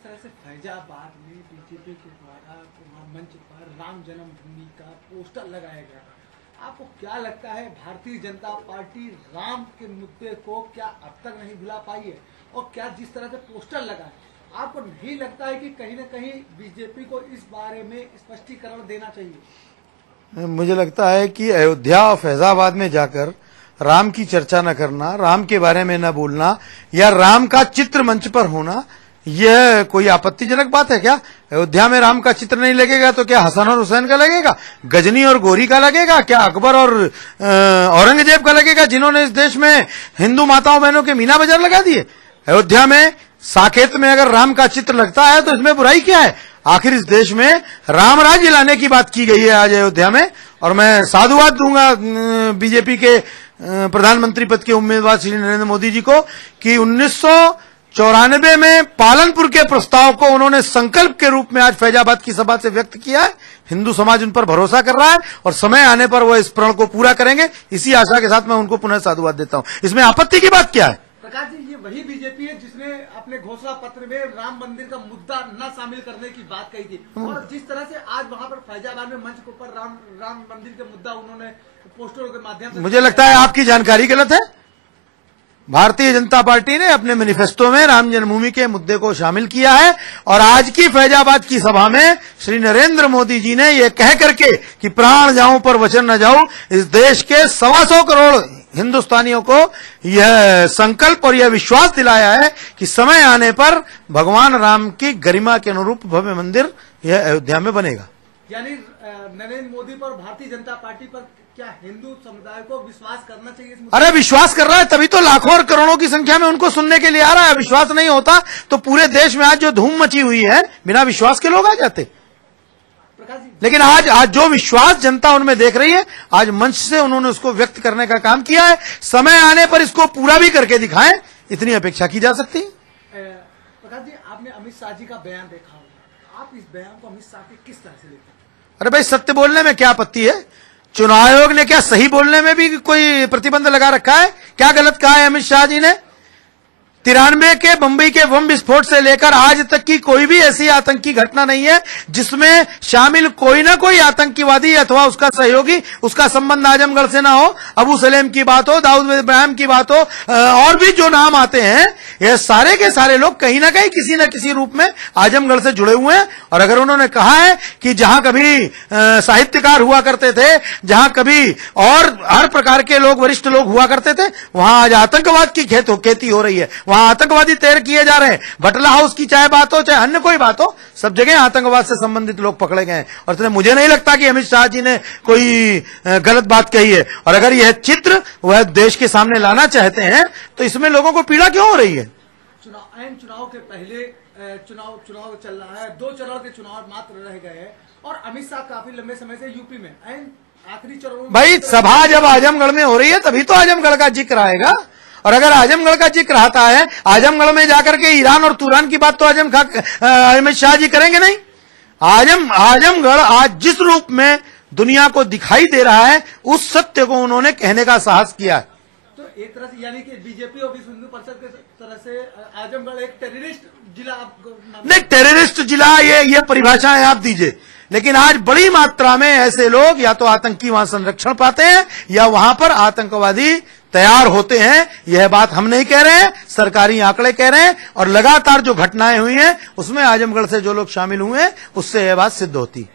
तरह से फैजाबाद में बीजेपी के द्वारा मंच पर राम जन्मभूमि का पोस्टर लगाया गया, आपको क्या लगता है भारतीय जनता पार्टी राम के मुद्दे को क्या अब तक नहीं भुला पाई है? और क्या जिस तरह से पोस्टर लगा है, आपको नहीं लगता है कि कहीं न कहीं बीजेपी को इस बारे में स्पष्टीकरण देना चाहिए? मुझे लगता है कि अयोध्या और फैजाबाद में जाकर राम की चर्चा न करना, राम के बारे में न बोलना या राम का चित्र मंच पर होना, यह कोई आपत्तिजनक बात है क्या? अयोध्या में राम का चित्र नहीं लगेगा तो क्या हसन और हुसैन का लगेगा? गजनी और गोरी का लगेगा? क्या अकबर और औरंगजेब का लगेगा, जिन्होंने इस देश में हिंदू माताओं बहनों के मीना बाजार लगा दिए? अयोध्या में साकेत में अगर राम का चित्र लगता है तो इसमें बुराई क्या है? आखिर इस देश में राम राज्य लाने की बात की गई है आज अयोध्या में, और मैं साधुवाद दूंगा बीजेपी के प्रधानमंत्री पद के उम्मीदवार श्री नरेंद्र मोदी जी को कि 1994 में पालनपुर के प्रस्ताव को उन्होंने संकल्प के रूप में आज फैजाबाद की सभा से व्यक्त किया है। हिंदू समाज उन पर भरोसा कर रहा है और समय आने पर वो इस प्रण को पूरा करेंगे। इसी आशा के साथ मैं उनको पुनः साधुवाद देता हूं। इसमें आपत्ति की बात क्या है? प्रकाश जी, ये वही बीजेपी है जिसने अपने घोषणा पत्र में राम मंदिर का मुद्दा न शामिल करने की बात कही थी, और जिस तरह से आज वहां पर फैजाबाद में मंच के ऊपर राम मंदिर का मुद्दा उन्होंने पोस्टरों के माध्यम से, मुझे लगता है आपकी जानकारी गलत है। भारतीय जनता पार्टी ने अपने मैनिफेस्टो में राम जन्मभूमि के मुद्दे को शामिल किया है, और आज की फैजाबाद की सभा में श्री नरेंद्र मोदी जी ने यह कह करके कि प्राण जाऊं पर वचन न जाऊं, इस देश के 125 करोड़ हिंदुस्तानियों को यह संकल्प और यह विश्वास दिलाया है कि समय आने पर भगवान राम की गरिमा के अनुरूप भव्य मंदिर यह अयोध्या में बनेगा। यानी नरेंद्र मोदी पर, भारतीय जनता पार्टी पर क्या हिंदू समुदाय को विश्वास करना चाहिए? अरे विश्वास कर रहा है तभी तो लाखों और करोड़ों की संख्या में उनको सुनने के लिए आ रहा है। विश्वास नहीं होता तो पूरे देश में आज जो धूम मची हुई है, बिना विश्वास के लोग आ जाते। लेकिन आज जो विश्वास जनता उनमें देख रही है, आज मंच से उन्होंने उसको व्यक्त करने का काम किया है। समय आने पर इसको पूरा भी करके दिखाएं, इतनी अपेक्षा की जा सकती है। प्रकाश जी, आपने अमित शाह जी का बयान देखा होगा, आप इस बयान को अमित शाह के किस तरह से लेते हैं? अरे भाई, सत्य बोलने में क्या आपत्ति है? चुनाव आयोग ने क्या सही बोलने में भी कोई प्रतिबंध लगा रखा है? क्या गलत कहा है अमित शाह जी ने? 93 के बंबई के बम विस्फोट से लेकर आज तक की कोई भी ऐसी आतंकी घटना नहीं है जिसमें शामिल कोई ना कोई आतंकवादी अथवा उसका सहयोगी, उसका संबंध आजमगढ़ से ना हो। अबू सलेम की बात हो, दाऊद इब्राहिम की बात हो, और भी जो नाम आते हैं, ये सारे के सारे लोग कहीं ना कहीं किसी न किसी रूप में आजमगढ़ से जुड़े हुए हैं। और अगर उन्होंने कहा है कि जहां कभी साहित्यकार हुआ करते थे, जहां कभी और हर प्रकार के लोग, वरिष्ठ लोग हुआ करते थे, वहां आज आतंकवाद की खेती हो रही है, वहां आतंकवादी तैर किए जा रहे हैं। बटला हाउस की चाहे बात हो, चाहे अन्य कोई बात हो, सब जगह आतंकवाद से संबंधित लोग पकड़े गए हैं। और इसलिए मुझे नहीं लगता कि अमित शाह जी ने कोई गलत बात कही है। और अगर यह चित्र वह देश के सामने लाना चाहते हैं तो इसमें लोगों को पीड़ा क्यों हो रही है? चुनाव के पहले चुनाव चल रहा है, 2 चरण के चुनाव मात्र रह गए हैं, और अमित शाह काफी लंबे समय से यूपी में आखिरी चरण। भाई, सभा जब आजमगढ़ में हो रही है तभी तो आजमगढ़ का जिक्र आएगा। और अगर आजमगढ़ का जिक्र आता है, आजमगढ़ में जाकर के ईरान और तुरान की बात तो अमित शाह जी करेंगे नहीं। आजमगढ़ आज जिस रूप में दुनिया को दिखाई दे रहा है, उस सत्य को उन्होंने कहने का साहस किया है। तो एक तरह से यानी कि बीजेपी और विश्व हिंदू परिषद के तरह से आजमगढ़ एक टेररिस्ट जिला नहीं, टेररिस्ट जिला ये परिभाषाएं आप दीजिए, लेकिन आज बड़ी मात्रा में ऐसे लोग या तो आतंकी वहां संरक्षण पाते हैं या वहां पर आतंकवादी तैयार होते हैं। यह बात हम नहीं कह रहे हैं, सरकारी आंकड़े कह रहे हैं, और लगातार जो घटनाएं हुई हैं उसमें आजमगढ़ से जो लोग शामिल हुए हैं उससे यह बात सिद्ध होती है।